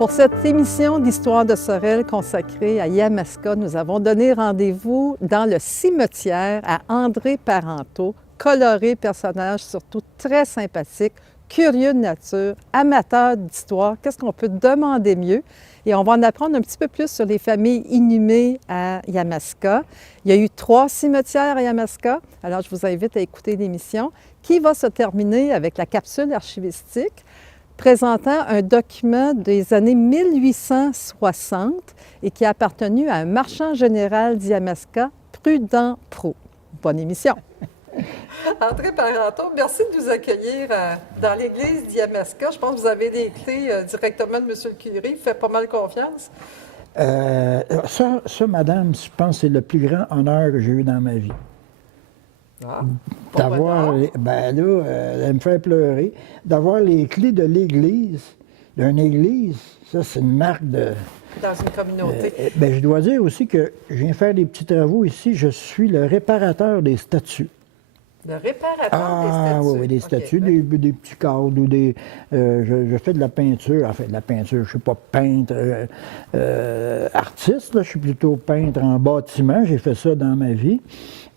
Pour cette émission d'Histoire de Sorel consacrée à Yamaska, nous avons donné rendez-vous dans le cimetière à André Parenteau, coloré personnage surtout très sympathique, curieux de nature, amateur d'histoire. Qu'est-ce qu'on peut demander mieux? Et on va en apprendre un petit peu plus sur les familles inhumées à Yamaska. Il y a eu 3 cimetières à Yamaska, alors je vous invite à écouter l'émission qui va se terminer avec la capsule archivistique présentant un document des années 1860 et qui a appartenu à un marchand général d'Yamaska, Prudent Prou. Bonne émission! André Parenteau, merci de nous accueillir dans l'église d'Yamaska. Je pense que vous avez les clés directement de M. le curé. Il fait pas mal confiance. Ça, madame, je pense que c'est le plus grand honneur que j'ai eu dans ma vie. Ah, d'avoir, ben là, elle me fait pleurer. D'avoir les clés de l'église, d'une église, ça, c'est une marque de... Dans une communauté. Ben, je dois dire aussi que je viens faire des petits travaux ici. Je suis le réparateur des statues. Le réparateur des statues? Oui, des statues, des petits cadres ou des... je fais de la peinture. En fait, de la peinture, je ne suis pas peintre artiste, là. Je suis plutôt peintre en bâtiment. J'ai fait ça dans ma vie,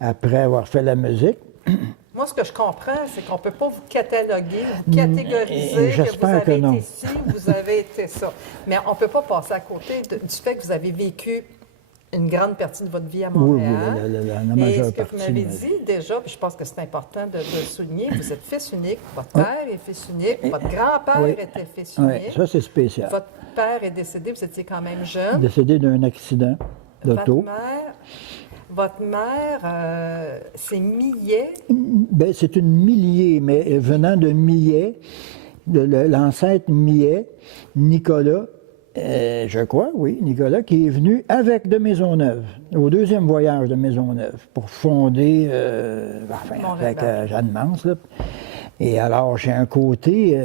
après avoir fait la musique. Moi, ce que je comprends, c'est qu'on ne peut pas vous cataloguer, vous catégoriser, que vous avez été ci ou vous avez été ça. Mais on ne peut pas passer à côté du fait que vous avez vécu une grande partie de votre vie à Montréal. Oui, la majeure et ce que partie, vous m'avez dit déjà, puis je pense que c'est important de le souligner, vous êtes fils unique, votre père est fils unique, votre grand-père était fils unique. Oui, ça c'est spécial. Votre père est décédé, vous étiez quand même jeune. Décédé d'un accident d'auto. Votre mère, c'est Millet? Bien, c'est une Millier, mais venant de Millet, l'ancêtre Millet, Nicolas, je crois, oui, Nicolas, qui est venu avec de Maisonneuve, au deuxième voyage de Maisonneuve, pour fonder, avec Jeanne Mance, là. Et alors, j'ai un côté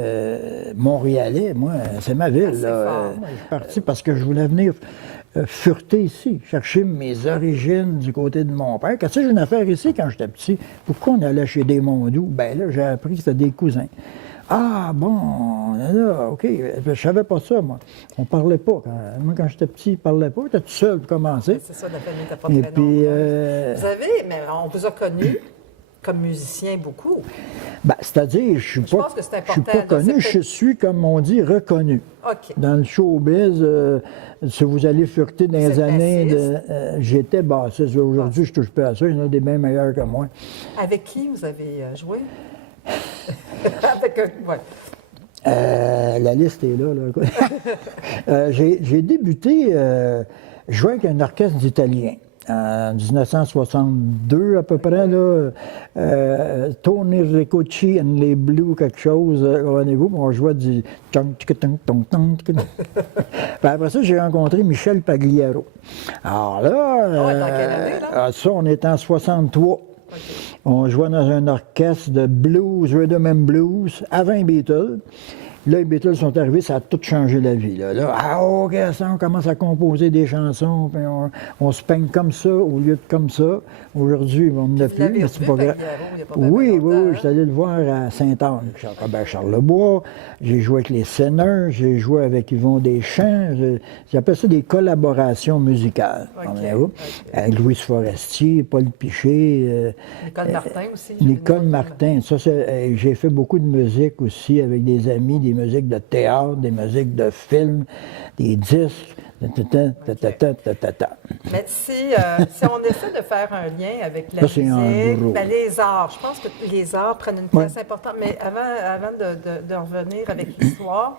montréalais, moi, c'est ma ville. Là. Je suis parti parce que je voulais venir fureter ici, chercher mes origines du côté de mon père. Qu'est-ce que j'ai une affaire ici quand j'étais petit? Pourquoi on allait chez des Mondous? Bien là, j'ai appris que c'était des cousins. Ah, bon, là, OK. Je savais pas ça, moi. On parlait pas. Moi, quand j'étais petit, je parlais pas. J'étais tout seul pour commencer. C'est ça, la famille n'était pas très nombreuse. Vous avez, mais on vous a connu comme musicien beaucoup. Ben, c'est-à-dire, je ne suis pas connu, je suis, comme on dit, reconnu. Okay. Dans le showbiz, si vous allez fureter dans les années, j'étais bassiste. Aujourd'hui, je ne touche pas à ça. Il y en a des bien meilleurs que moi. Avec qui vous avez joué? La liste est là. J'ai débuté, jouer avec un orchestre d'Italiens. En 1962 à peu près, là, Tony Riccocci and les Blues, quelque chose, connaissez-vous, on jouait du... Puis après ça, j'ai rencontré Michel Pagliaro. Alors là, dans quelle année, là? Ça, on était en 63. Okay. On jouait dans un orchestre de blues, rhythm and blues, avant les Beatles. Là, les Beatles sont arrivés, ça a tout changé la vie. Là, OK, ça, on commence à composer des chansons, puis on se peigne comme ça au lieu de comme ça. Aujourd'hui, on ne l'a plus, mais c'est pas grave. Oui, je suis allé le voir à Sainte-Anne, Charlebois. J'ai joué avec les Senners, j'ai joué avec Yvon Deschamps. J'appelle ça des collaborations musicales. Avec Louis Forestier, Paul Piché. Nicole Martin aussi. Nicole Martin. Ça, j'ai fait beaucoup de musique aussi avec des amis, des musiques de théâtre, des musiques de films, des disques. Mais si on essaie de faire un lien avec la musique, les arts, je pense que les arts prennent une place importante. Mais avant de revenir avec l'histoire,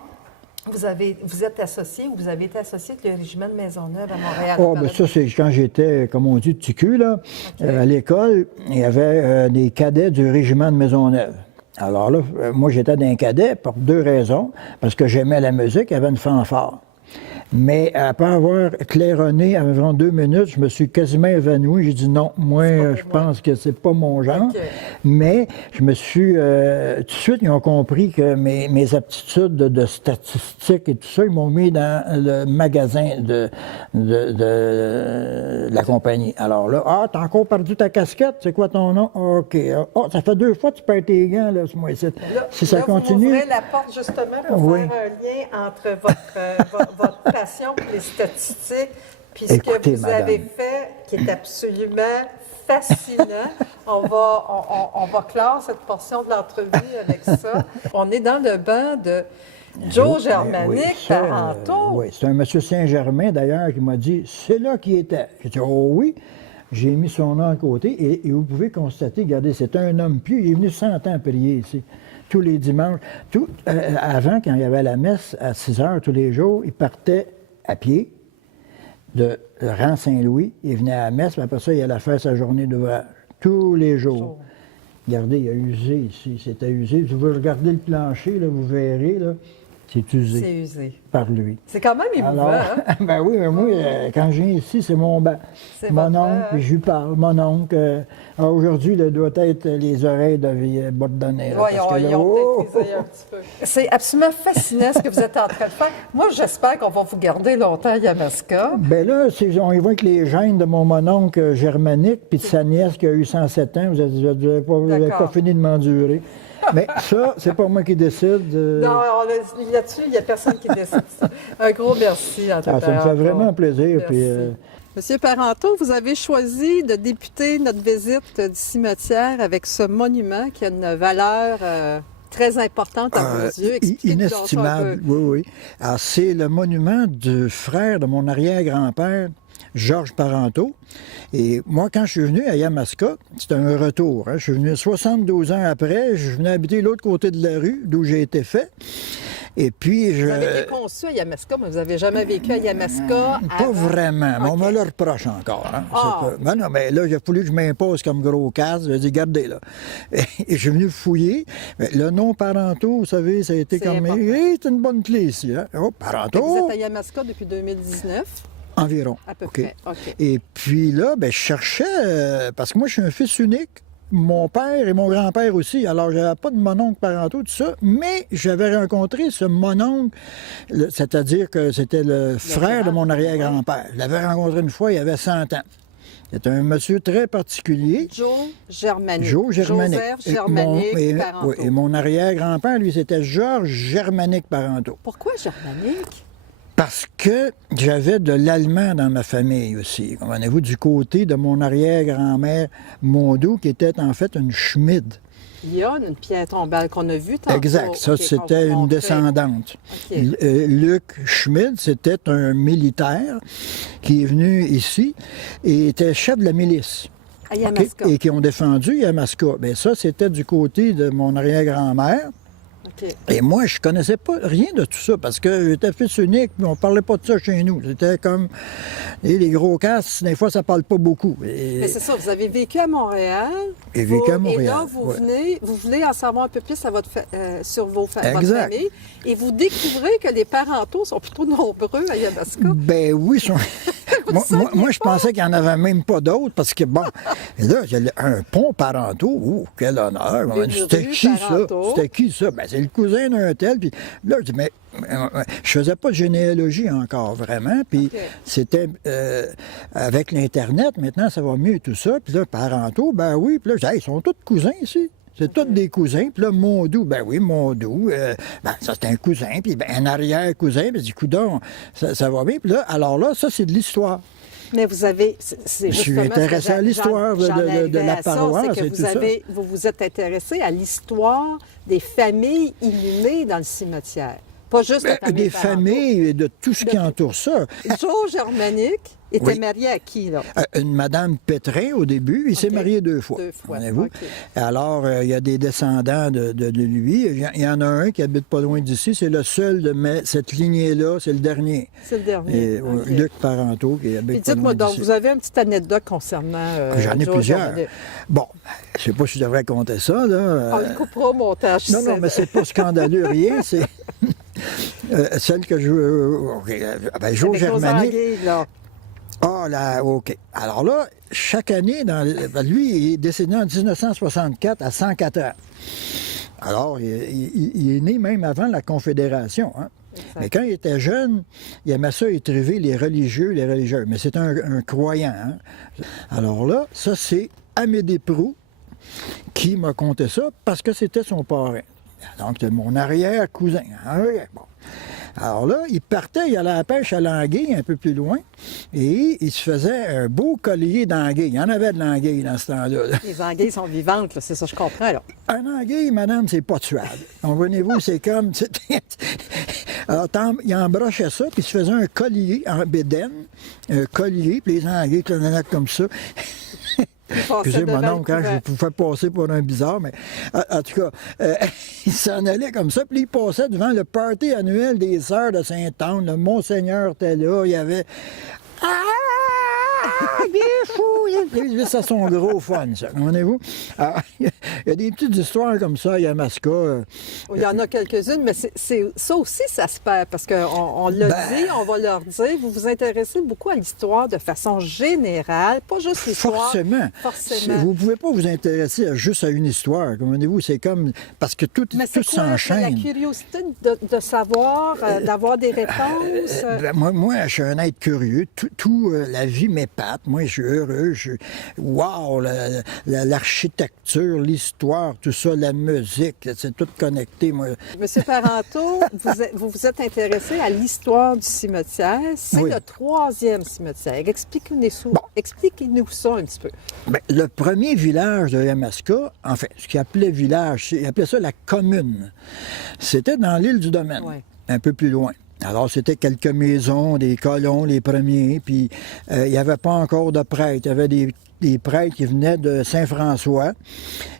vous êtes associé ou vous avez été associé avec le régiment de Maisonneuve à Montréal? Ça, c'est quand j'étais, comme on dit, petit cul, là, à l'école. Il y avait des cadets du régiment de Maisonneuve. Alors là, moi, j'étais d'un cadet pour 2 raisons. Parce que j'aimais la musique, il y avait une fanfare. Mais après avoir claironné environ 2 minutes, je me suis quasiment évanoui. J'ai dit non, moi, je pense que c'est pas mon genre. OK. Mais je me suis... tout de suite, ils ont compris que mes aptitudes de statistiques et tout ça, ils m'ont mis dans le magasin de la compagnie. Alors là, t'as encore perdu ta casquette? C'est quoi ton nom? OK. Ça fait 2 fois que tu perds tes gants, là, ce mois-ci. Si ça continue... Vous ouvrez la porte justement pour Oui. faire un lien entre votre passion pour les statistiques puis ce Écoutez, que vous madame. avez fait, qui est absolument fascinant. On va clore cette portion de l'entrevue avec ça. On est dans le banc de Joe Germanic, ça, Parenteau. oui, c'est un monsieur Saint-Germain, d'ailleurs, qui m'a dit, c'est là qu'il était. J'ai dit, oh oui. J'ai mis son nom à côté et vous pouvez constater, regardez, c'est un homme pieux. Il est venu 100 ans prier ici, tous les dimanches. Avant, quand il y avait la messe à 6 heures tous les jours, il partait à pied de rang Saint-Louis. Il venait à la messe, puis après ça, il allait faire sa journée d'ouvrage. Tous les jours. Regardez, il a usé ici, c'était usé. Si vous regardez le plancher, là, vous verrez, là, c'est usé. C'est usé. Par lui. C'est quand même émouvant, Alors, hein? ben oui, mais moi, quand je viens ici, c'est mon banc. C'est Mon votre oncle, banc. puis je lui parle. Mon oncle, aujourd'hui, il doit être les oreilles de Bordonnais. là, Oui, parce que là, ils ont oh, peut-être brisé un petit peu. C'est absolument fascinant ce que vous êtes en train de faire. Moi, j'espère qu'on va vous garder longtemps à Yamaska. ben là, on y voit que les gènes de mon mononcle germanique, puis de sa nièce qui a eu 107 ans, vous n'avez pas D'accord. fini de m'endurer. Mais ça, c'est pas moi qui décide. Non, là-dessus, il n'y a personne qui décide ça. Un gros merci en tout cas. Ça me fait vraiment plaisir. Merci. Puis, Monsieur Parenteau, vous avez choisi de débuter notre visite du cimetière avec ce monument qui a une valeur très importante à vos yeux. Expliquez-nous donc ça un inestimable, peu. oui, oui. Alors, c'est le monument du frère de mon arrière-grand-père, Georges Parenteau. Et moi, quand je suis venu à Yamaska, c'était un retour. Hein. Je suis venu 72 ans après, je venais habiter l'autre côté de la rue, d'où j'ai été fait. Et puis, Vous avez été conçu à Yamaska, mais vous n'avez jamais vécu à Yamaska Pas avant. vraiment, mais on OK. me le reproche encore. Hein. Ah. C'est pas- Ben non, mais là, il a fallu que je m'impose comme gros casse. J'ai dit, regardez là. Et je suis venu fouiller. Mais le nom Parenteau, vous savez, ça a été C'est comme. important. C'est une bonne clé ici. Hein. Oh, Vous Parenteau! êtes à Yamaska depuis 2019, Environ. à peu OK. près. OK. Et puis là, ben, je cherchais, parce que moi, je suis un fils unique. Mon père et mon grand-père aussi. Alors, j'avais pas de mononcle Parenteau, tout ça, mais j'avais rencontré ce mononcle, c'est-à-dire que c'était le frère de mon arrière-grand-père. Je l'avais rencontré une fois, il avait 100 ans. C'était un monsieur très particulier. Joe Germanic. Joe Germanic. Joseph Et Germanic et Parenteau. et mon arrière-grand-père, lui, c'était Georges Germanic Parenteau. Pourquoi Germanic? Parce que j'avais de l'allemand dans ma famille aussi. Comprenez-vous, du côté de mon arrière-grand-mère Mondou, qui était en fait une Schmid. Il y a une pierre tombale qu'on a vue tantôt. Exact, ça OK, qu'on c'était vous une montrait. descendante. OK. Luc Schmid, c'était un militaire qui est venu ici et était chef de la milice. À OK? Yamaska. Et qui ont défendu Yamaska. Bien, ça, c'était du côté de mon arrière-grand-mère. OK. Et moi, je connaissais pas rien de tout ça parce que j'étais fils unique, puis on parlait pas de ça chez nous. C'était comme les gros casses, des fois, ça parle pas beaucoup. Mais c'est ça, vous avez vécu à Montréal. Et vécu à Et Montréal, là, vous ouais. voulez en savoir un peu plus à sur votre Exact. famille. Et vous découvrez que les Parenteaux sont plutôt nombreux à Yamaska. Ben oui, moi, je pas? pensais qu'il n'y en avait même pas d'autres parce que, bon, et là, il y a un pont Parenteau. Oh, quel honneur. Une C'était rue qui Parenteau. ça? C'était qui ça? Ben, c'est le cousin d'un tel. Puis là, je dis, mais je faisais pas de généalogie encore, vraiment. Puis OK. c'était avec l'Internet, maintenant, ça va mieux et tout ça. Puis là, Parenteau, ben oui. Puis là, je dis, hey, ils sont tous cousins ici. C'est tous des cousins. Puis là, Mondou, ben oui, Mondou, ben, ça c'est un cousin. Puis ben, un arrière-cousin, puis je dis, coudonc, ça va bien. Puis là, alors là, ça, c'est de l'histoire. Mais vous avez... Je suis intéressé à l'histoire de la paroisse C'est et que tout ça. vous vous êtes intéressé à l'histoire des familles inhumées dans le cimetière. Pas juste la famille Des Parenteau. familles et de tout ce qui entoure ça. Joe Germanic était Oui. marié à qui, là? Une madame Pétrin, au début, il s'est OK. marié 2 fois. 2 fois, Comprenez-vous? OK. Alors, il y a des descendants de lui. Il y en a un qui habite pas loin d'ici. C'est le seul de cette lignée-là. C'est le dernier. C'est le dernier. Et, OK. Luc Parenteau, qui habite Puis pas loin dites-moi donc, d'ici. vous avez une petite anecdote concernant J'en ai Joe plusieurs. Germanic. Bon, je sais pas si je devrais compter ça, là. On le coupera au montage. Non, non, mais c'est pas scandaleux, rien. Celle que je... OK. Ben, jour Avec nos germanique. anguilles, là. Ah, là, OK. Alors là, chaque année, lui, il est décédé en 1964 à 104 ans. Alors, il est né même avant la Confédération. Hein? Mais quand il était jeune, il aimait ça étriver les religieux, les religieuses. Mais c'est un croyant. Hein? Alors là, ça, c'est Amédée Proulx qui m'a conté ça parce que c'était son parrain. Donc, c'est mon arrière-cousin. Hein? Bon. Alors là, il partait, il allait à la pêche à l'anguille, un peu plus loin, et il se faisait un beau collier d'anguilles. Il y en avait de l'anguille dans ce temps-là. Les anguilles sont vivantes, là, c'est ça, je comprends. Là. Un anguille, madame, c'est pas tuable. Comprenez-vous, c'est comme... Alors, il embrochait ça, puis il se faisait un collier en bédaine, un collier, puis les anguilles clonaient comme ça. Excusez mon nom quand je vous fais passer pour un bizarre, mais en tout cas, il s'en allait comme ça, puis il passait devant le party annuel des Sœurs de Sainte-Anne. Le Monseigneur était là, il y avait... Ah, bien fou! Ça, son gros fun, ça. Comprenez-vous? Il y a des petites histoires comme ça à Yamaska. Il y en a quelques-unes, mais ça aussi, ça se perd, parce qu'on l'a dit, on va leur dire, vous vous intéressez beaucoup à l'histoire de façon générale, pas juste l'histoire. Forcément. Vous ne pouvez pas vous intéresser juste à une histoire, comprenez-vous? C'est comme... Parce que tout s'enchaîne. C'est la curiosité de savoir, d'avoir des réponses. Moi, je suis un être curieux. La vie m'épate. Moi, je suis heureux. Wow! L'architecture, l'histoire, tout ça, la musique, c'est tout connecté. Moi. Monsieur Parenteau, vous vous êtes intéressé à l'histoire du cimetière. C'est le 3e cimetière. Expliquez-nous ça un petit peu. Bien, le premier village de Yamaska, enfin, ce qu'il appelait village, il appelait ça la commune. C'était dans l'île du Domaine, un peu plus loin. Alors, c'était quelques maisons, des colons, les premiers, puis il n'y avait pas encore de prêtres. Il y avait des prêtres qui venaient de Saint-François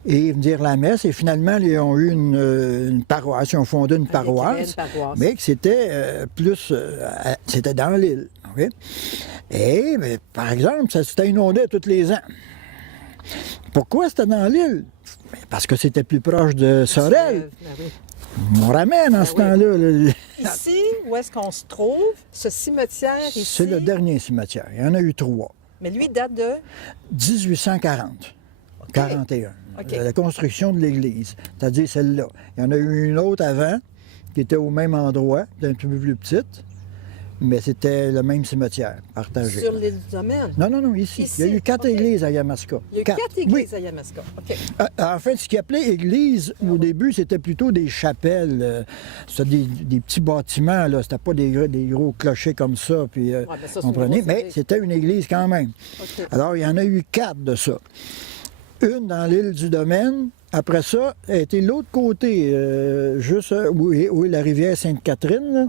et ils venaient dire la messe. Et finalement, ils ont eu une paroisse, ils ont fondé une paroisse, mais que c'était c'était dans l'île. Okay? Et, mais, par exemple, ça s'était inondé tous les ans. Pourquoi c'était dans l'île? Parce que c'était plus proche de Sorel. On ramène en ce temps-là. Ici, où est-ce qu'on se trouve? Ce cimetière ici? C'est le dernier cimetière. Il y en a eu 3. Mais lui date de? 1840. 41. La construction de l'église. C'est-à-dire celle-là. Il y en a eu une autre avant, qui était au même endroit, un peu plus petite. Mais c'était le même cimetière, partagé. Sur l'île du Domaine? Non, ici. Il y a eu 4 églises à Yamaska. Il y a eu 4 églises à Yamaska. OK. En fait, ce qu'ils appelait église, au début, c'était plutôt des chapelles. C'était des petits bâtiments, là. C'était pas des gros clochers comme ça. Puis, comprenez? Mais c'était une église quand même. Okay. Alors, il y en a eu 4 de ça. Une dans l'île du Domaine. Après ça, elle était de l'autre côté, juste où est la rivière Sainte-Catherine, là,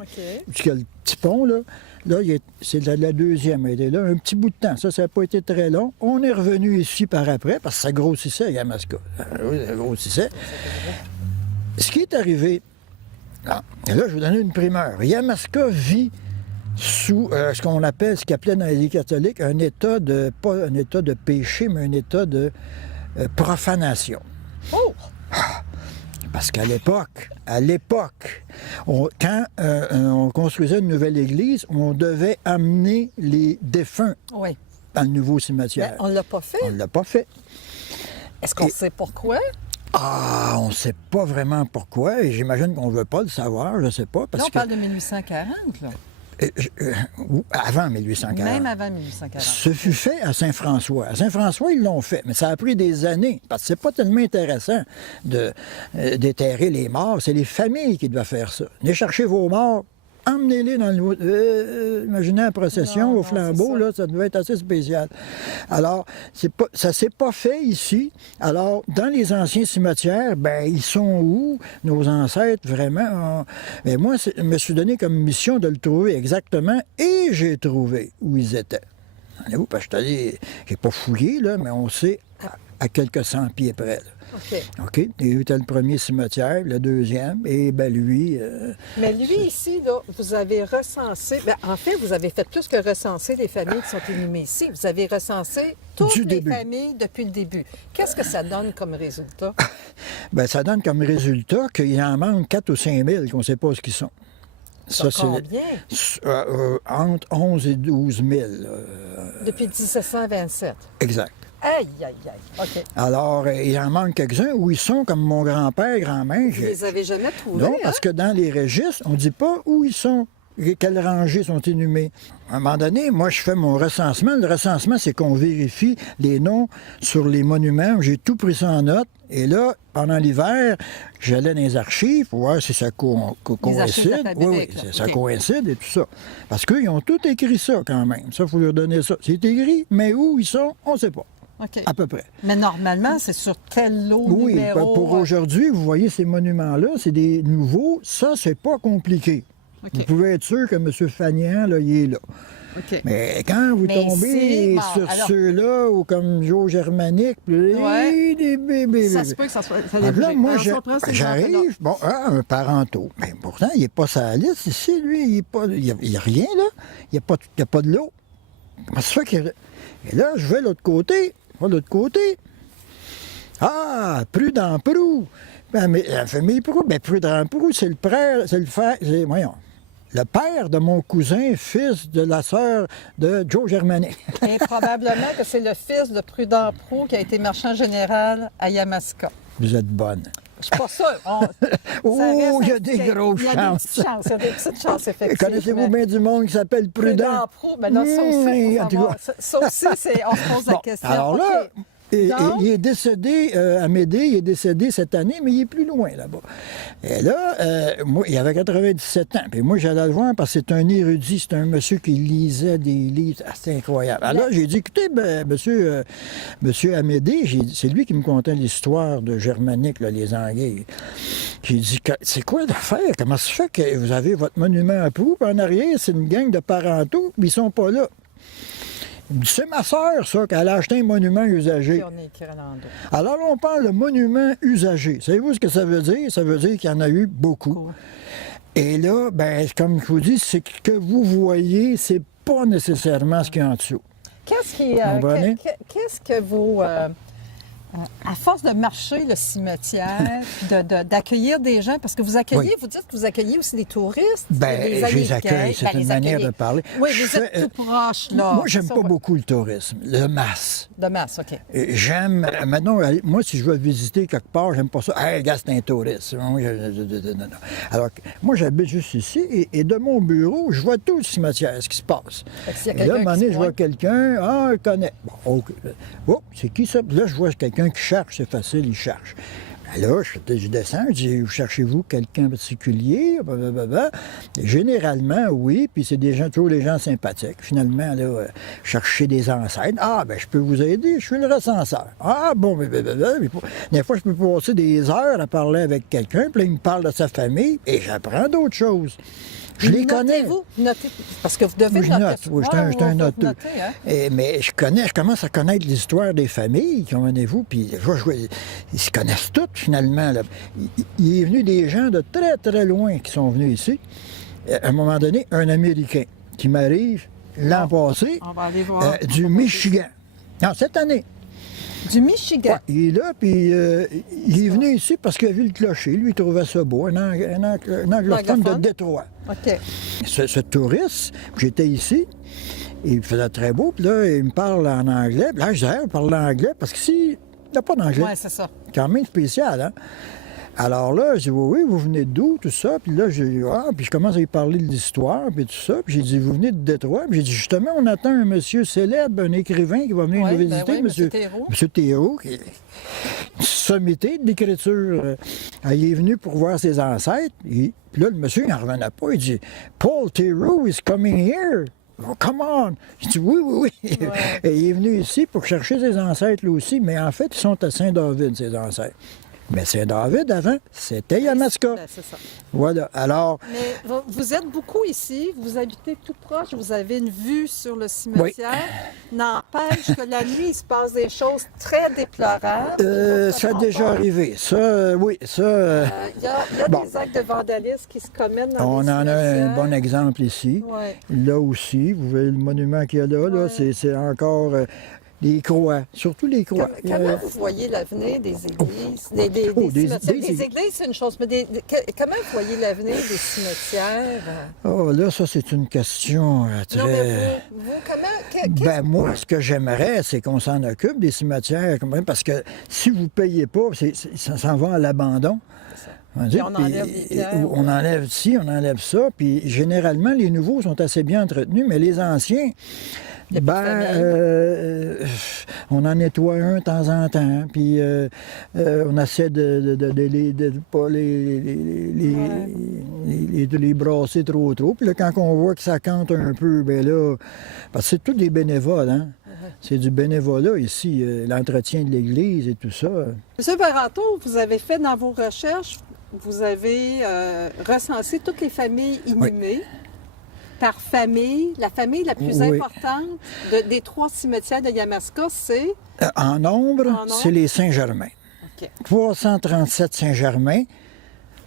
puisqu'il y a le petit pont, là. Là, c'est la deuxième. Elle était là un petit bout de temps. Ça n'a pas été très long. On est revenu ici par après, parce que ça grossissait, Yamaska. Ça grossissait. Ce qui est arrivé, et là, je vais vous donner une primeur. Yamaska vit sous ce qu'on appelle, ce qu'ils appelaient dans l'Église catholique, un état de, pas un état de péché, mais un état de profanation. Oh! Parce qu'à l'époque, quand on construisait une nouvelle église, on devait amener les défunts dans le nouveau cimetière. Mais on ne l'a pas fait. On ne l'a pas fait. Est-ce qu'on sait pourquoi? Ah, on ne sait pas vraiment pourquoi, et j'imagine qu'on ne veut pas le savoir, je ne sais pas. Parce là, on parle de 1840, là. Avant 1840. Même avant 1840. Ce fut fait à Saint-François. À Saint-François, ils l'ont fait, mais ça a pris des années, parce que c'est pas tellement intéressant d'éterrer les morts. C'est les familles qui doivent faire ça. Venez chercher vos morts, emmenez-les dans le... imaginez la procession au flambeau, là, ça devait être assez spécial. Alors, ça ne s'est pas fait ici. Alors, dans les anciens cimetières, ben ils sont où, nos ancêtres, vraiment? Mais moi, je me suis donné comme mission de le trouver exactement, et j'ai trouvé où ils étaient. Vous, parce que je n'ai pas fouillé, là, mais on sait à quelques 100 pieds près. Là. OK. Et lui, était le premier cimetière, le deuxième, et ben lui... Mais lui, ici, là, vous avez recensé... Ben, en fait, vous avez fait plus que recenser les familles qui sont inhumées ici. Vous avez recensé toutes les familles depuis le début. Qu'est-ce que ça donne comme résultat? Bien, ça donne comme résultat qu'il en manque 4 ou 5 000 qu'on ne sait pas ce qu'ils sont. Ça, c'est Combien? entre 11 et 12 000. Depuis 1727. Exact. Aïe, aïe, aïe. OK. Alors, il en manque quelques-uns où ils sont, comme mon grand-père, grand-mère. Vous les avez jamais trouvés, Non, parce que dans les registres, on ne dit pas où ils sont, quelles rangées sont inhumées. À un moment donné, moi, je fais mon recensement. Le recensement, c'est qu'on vérifie les noms sur les monuments. J'ai tout pris ça en note. Et là, pendant l'hiver, j'allais dans les archives pour voir si ça coïncide. Oui, ça coïncide et tout ça. Parce qu'ils ont tout écrit ça quand même. Ça, il faut leur donner ça. C'est écrit, mais où ils sont, on ne sait pas. OK. À peu près. Mais normalement, c'est sur tel lot Oui, numéro... pour aujourd'hui, vous voyez ces monuments-là, c'est des nouveaux. Ça, c'est pas compliqué. OK. Vous pouvez être sûr que M. Fagnan, là, il est là. OK. Mais quand vous tombez sur ceux-là, ou comme Joe Germanique, puis ça se peut que ça soit... Ça donc là, moi, j'arrive... j'arrive, bon, un parenteau. Mais pourtant, il n'est pas sur la liste ici, lui. Il n'y a rien, là. Il n'y a pas de l'eau. Comment ça fait que... Et là, je vais de l'autre côté. Ah, Prudent-Proux. Ben, mais la famille Proux, ben, Prudent-Proux, c'est le frère, voyons, le père de mon cousin, fils de la sœur de Joe Germanique. Et probablement que c'est le fils de Prudent-Proux qui a été marchand général à Yamaska. Vous êtes bonne. Je suis pas sûre. Oh, il y a des grosses chances. Il y a des petites chances, effectivement. Connaissez-vous bien du monde qui s'appelle Prudent? Prudent-Proux, mais là, ça aussi, on se pose la question. Alors là, Donc, il est décédé, Amédée, il est décédé cette année, mais il est plus loin là-bas. Et là, moi, il avait 97 ans. Puis moi, j'allais le voir parce que c'est un érudit, c'est un monsieur qui lisait des livres. Ah, c'est incroyable. Alors là, j'ai dit, écoutez, monsieur Amédée, c'est lui qui me contait l'histoire de Germanique, là, les Anguilles. J'ai dit, c'est quoi l'affaire? Comment ça fait que vous avez votre monument à Proux, puis en arrière, c'est une gang de parentaux, puis ils sont pas là? C'est ma sœur, ça, qu'elle a acheté un monument usagé. Alors là, on parle de monument usagé. Savez-vous ce que ça veut dire? Ça veut dire qu'il y en a eu beaucoup. Et là, ben, comme je vous dis, c'est que vous voyez, c'est pas nécessairement ce qu'il y a en dessous. Qu'est-ce que vous... à force de marcher le cimetière, d'accueillir des gens, parce que vous accueillez, vous dites que vous accueillez aussi des touristes. Bien, je les accueille, c'est une manière de parler. Oui, vous êtes tout proche, là. Moi, j'aime pas beaucoup le tourisme, le masse. De masse, OK. J'aime, maintenant, moi, si je veux visiter quelque part, j'aime pas ça. Hey, gars, c'est un touriste. Non. Alors, moi, j'habite juste ici, et de mon bureau, je vois tout le cimetière, ce qui se passe. Et là, à un moment donné, je vois quelqu'un, je connais. Bon, OK. Oh, c'est qui ça? Puis là, je vois quelqu'un qui cherche, c'est facile, il cherche. Là, je descends, je dis, cherchez-vous quelqu'un particulier? Et généralement, oui, puis c'est toujours des gens sympathiques. Finalement, là, chercher des ancêtres. Ah, ben je peux vous aider, je suis le recenseur. Ah, bon, des fois, je peux passer des heures à parler avec quelqu'un, puis là, il me parle de sa famille, et j'apprends d'autres choses. Je les connais. Notez, parce que vous devez noter. Oui, je suis un noteur. Mais je commence à connaître l'histoire des familles, comprenez-vous, puis ils se connaissent toutes, finalement. Là. Il est venu des gens de très, très loin qui sont venus ici. À un moment donné, un Américain qui m'arrive l'an passé, du Michigan. Non, cette année. Du Michigan? Ouais, il est là, puis il est venu ici parce qu'il a vu le clocher. Lui, il trouvait ça beau, un anglophone de Détroit. OK. Ce touriste, j'étais ici, il faisait très beau, puis là, il me parle en anglais. Puis là, je disais, parle anglais, parce qu'ici, il n'y a pas d'anglais. Oui, c'est ça. Quand même spécial, hein? Alors là, je dis, oui, vous venez d'où, tout ça? Puis là, puis je commence à lui parler de l'histoire, puis tout ça. Puis j'ai dit, vous venez de Détroit? Puis j'ai dit, justement, on attend un monsieur célèbre, un écrivain qui va venir nous visiter, monsieur Thérault. Monsieur Thérault, qui est sommité de l'écriture. Il est venu pour voir ses ancêtres. Puis là, le monsieur, il n'en revenait pas. Il dit, Paul Thérault is coming here. Oh, come on! Je dis oui. Ouais. Et il est venu ici pour chercher ses ancêtres, lui aussi, mais en fait, ils sont à Saint-David, ses ancêtres. Mais Saint-David, avant, c'était Yamaska. C'est ça. Voilà. Alors. Mais vous êtes beaucoup ici, vous habitez tout proche, vous avez une vue sur le cimetière. Oui. N'empêche que la nuit, il se passe des choses très déplorables. Ça a déjà arrivé. Ça, oui, ça. Il y a des actes de vandalisme qui se commettent dans les cimetières. On en a un bon exemple ici. Ouais. Là aussi, vous voyez le monument qu'il y a là, c'est encore. des croix, surtout les croix. Comment vous voyez l'avenir des églises, des cimetières? Des églises, c'est une chose, mais comment vous voyez l'avenir des cimetières? Oh, là, ça, c'est une question très... Non, mais vous comment... Ben, moi, ce que j'aimerais, c'est qu'on s'en occupe des cimetières, parce que si vous ne payez pas, ça s'en va à l'abandon. Puis on enlève des pierres. On enlève ci, on enlève ça. Puis généralement, les nouveaux sont assez bien entretenus, mais les anciens, on en nettoie un de temps en temps. Puis on essaie de pas les brasser trop. Puis là, quand on voit que ça cante un peu, ben là, parce que c'est tous des bénévoles, hein? C'est du bénévolat ici, l'entretien de l'Église et tout ça. Monsieur Parenteau, vous avez fait dans vos recherches, vous avez recensé toutes les familles inhumées. Par famille. La famille la plus importante des 3 cimetières de Yamaska, c'est... En nombre, c'est les Saint-Germain. Okay. 337 Saint-Germain.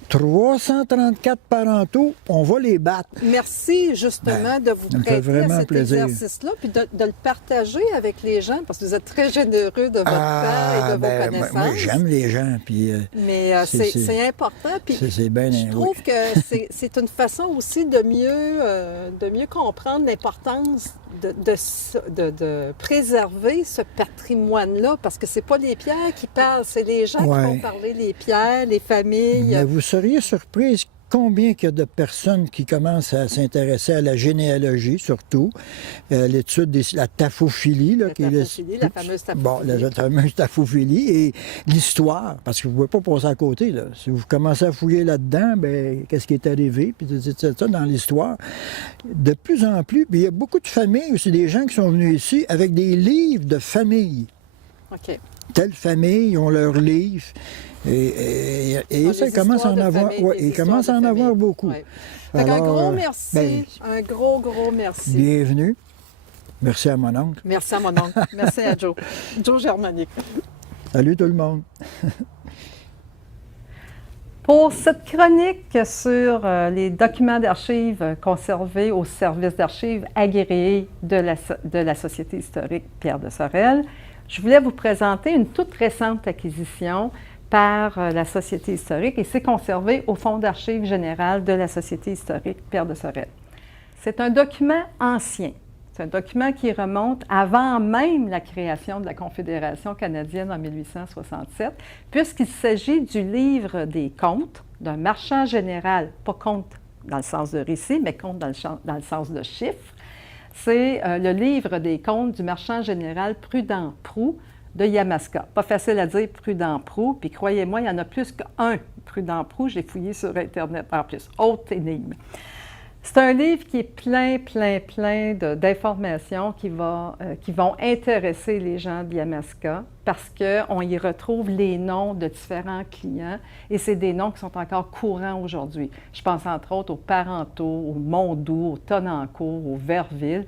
334 Parenteau, on va les battre. Merci justement de vous prêter à cet exercice-là, puis de le partager avec les gens, parce que vous êtes très généreux de votre temps et de vos connaissances. Moi, j'aime les gens, puis... Mais c'est important, puis je trouve que c'est une façon aussi de mieux comprendre l'importance de préserver ce patrimoine-là, parce que c'est pas les pierres qui parlent, c'est les gens qui vont parler, les pierres, les familles. Mais vous seriez surprise combien il y a de personnes qui commencent à s'intéresser à la généalogie, surtout, l'étude de la taphophilie. Là, la fameuse taphophilie. Bon, la fameuse taphophilie et l'histoire, parce que vous ne pouvez pas passer à côté. Là. Si vous commencez à fouiller là-dedans, bien, qu'est-ce qui est arrivé, puis ça dans l'histoire. De plus en plus, puis il y a beaucoup de familles, aussi des gens qui sont venus ici avec des livres de famille. OK. Telle famille, ils ont leurs livres. Et ça commence à en avoir. Il commence à en avoir beaucoup. Ouais. Alors, un gros merci. Un gros merci. Bienvenue. Merci à mon oncle. Merci à mon oncle. Merci à Joe. Joe Germanique. Salut tout le monde. Pour cette chronique sur les documents d'archives conservés au service d'archives agréé de la Société historique Pierre de Sorel, je voulais vous présenter une toute récente acquisition par la Société historique et c'est conservé au Fonds d'archives générales de la Société historique Pierre de Sorel. C'est un document ancien. C'est un document qui remonte avant même la création de la Confédération canadienne en 1867, puisqu'il s'agit du livre des comptes d'un marchand général, pas compte dans le sens de récit, mais compte dans le sens de chiffres. C'est le livre des comptes du marchand général Prudent-Proulx de Yamaska. Pas facile à dire Prudent-Proulx, puis croyez-moi, il y en a plus qu'un Prudent-Proulx. J'ai fouillé sur Internet en plus. Haute énigme. C'est un livre qui est plein d'informations qui vont intéresser les gens de Yamaska parce qu'on y retrouve les noms de différents clients et c'est des noms qui sont encore courants aujourd'hui. Je pense entre autres aux Parenteau, au Montdoux, au Tonnancourt, au Verville.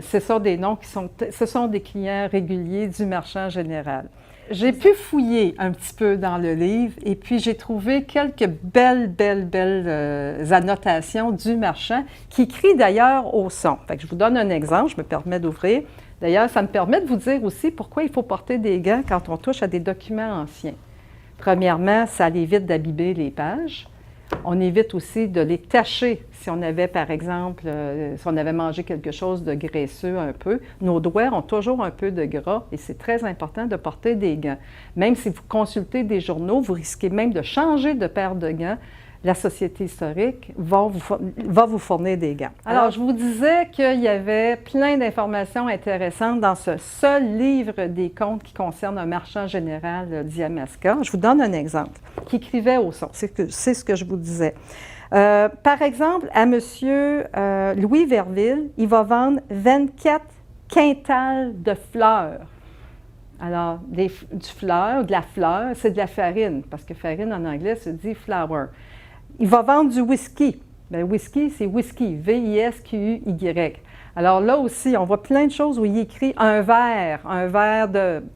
Ce sont des noms ce sont des clients réguliers du marchand général. J'ai pu fouiller un petit peu dans le livre et puis j'ai trouvé quelques belles annotations du marchand qui écrit d'ailleurs au son. Fait que je vous donne un exemple, je me permets d'ouvrir. D'ailleurs, ça me permet de vous dire aussi pourquoi il faut porter des gants quand on touche à des documents anciens. Premièrement, ça évite d'abîmer les pages. On évite aussi de les tacher si on avait, par exemple, si on avait mangé quelque chose de graisseux un peu. Nos doigts ont toujours un peu de gras et c'est très important de porter des gants. Même si vous consultez des journaux, vous risquez même de changer de paire de gants. La Société historique va vous fournir des gants. Alors, je vous disais qu'il y avait plein d'informations intéressantes dans ce seul livre des comptes qui concerne un marchand général d'Yamaska. Je vous donne un exemple qui écrivait au son. C'est ce que je vous disais. Par exemple, à M. Louis Verville, il va vendre 24 quintals de fleurs. Alors, de la fleur, c'est de la farine, parce que farine en anglais se dit flour. Il va vendre du whisky. Bien, whisky, c'est whisky, V-I-S-Q-U-Y. Alors là aussi, on voit plein de choses où il écrit un verre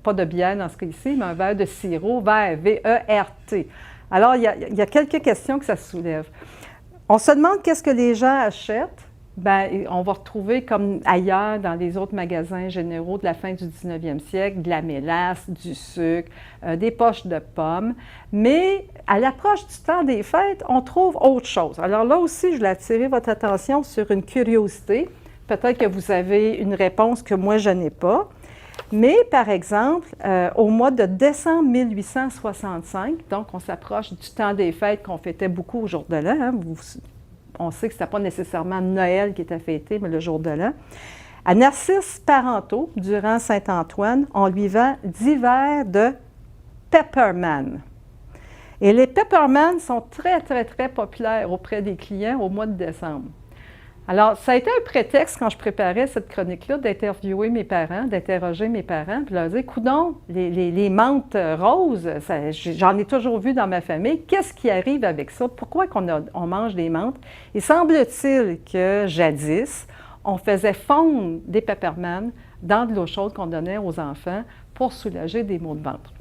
pas de bière dans ce cas-ci, mais un verre de sirop, verre, V-E-R-T. Alors, il y a quelques questions que ça soulève. On se demande qu'est-ce que les gens achètent. Bien, on va retrouver, comme ailleurs dans les autres magasins généraux de la fin du 19e siècle, de la mélasse, du sucre, des poches de pommes. Mais à l'approche du temps des fêtes, on trouve autre chose. Alors là aussi, je voulais attirer votre attention sur une curiosité. Peut-être que vous avez une réponse que moi, je n'ai pas. Mais, par exemple, au mois de décembre 1865, donc on s'approche du temps des fêtes qu'on fêtait beaucoup au jour de l'an, hein, on sait que ce n'était pas nécessairement Noël qui était fêté, mais le jour de l'an. À Narcisse Parenteau, durant Saint-Antoine, on lui vend divers de Pepperman. Et les Pepperman sont très, très, très populaires auprès des clients au mois de décembre. Alors, ça a été un prétexte, quand je préparais cette chronique-là, d'interviewer mes parents, d'interroger mes parents, puis leur dire, coudonc, les menthes roses, j'en ai toujours vu dans ma famille, qu'est-ce qui arrive avec ça? Pourquoi on mange des menthes? Il semble-t-il que jadis, on faisait fondre des pepperman dans de l'eau chaude qu'on donnait aux enfants pour soulager des maux de ventre.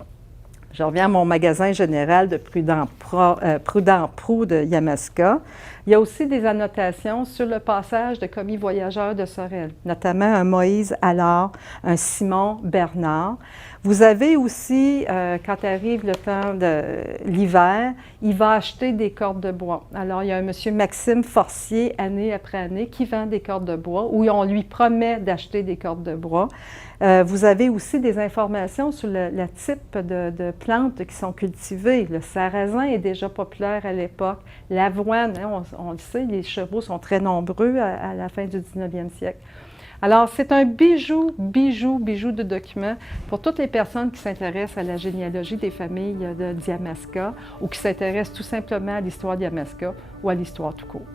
Je reviens à mon magasin général de Prudent-Prou de Yamaska. Il y a aussi des annotations sur le passage de commis voyageurs de Sorel, notamment un Moïse Allard, un Simon Bernard. Vous avez aussi, quand arrive le temps de l'hiver, il va acheter des cordes de bois. Alors, il y a un monsieur Maxime Forcier, année après année, qui vend des cordes de bois, où on lui promet d'acheter des cordes de bois. Vous avez aussi des informations sur le type de plantes qui sont cultivées. Le sarrasin est déjà populaire à l'époque. L'avoine, hein, on le sait, les chevaux sont très nombreux à la fin du 19e siècle. Alors, c'est un bijou de document pour toutes les personnes qui s'intéressent à la généalogie des familles de Yamaska ou qui s'intéressent tout simplement à l'histoire de Yamaska ou à l'histoire tout court.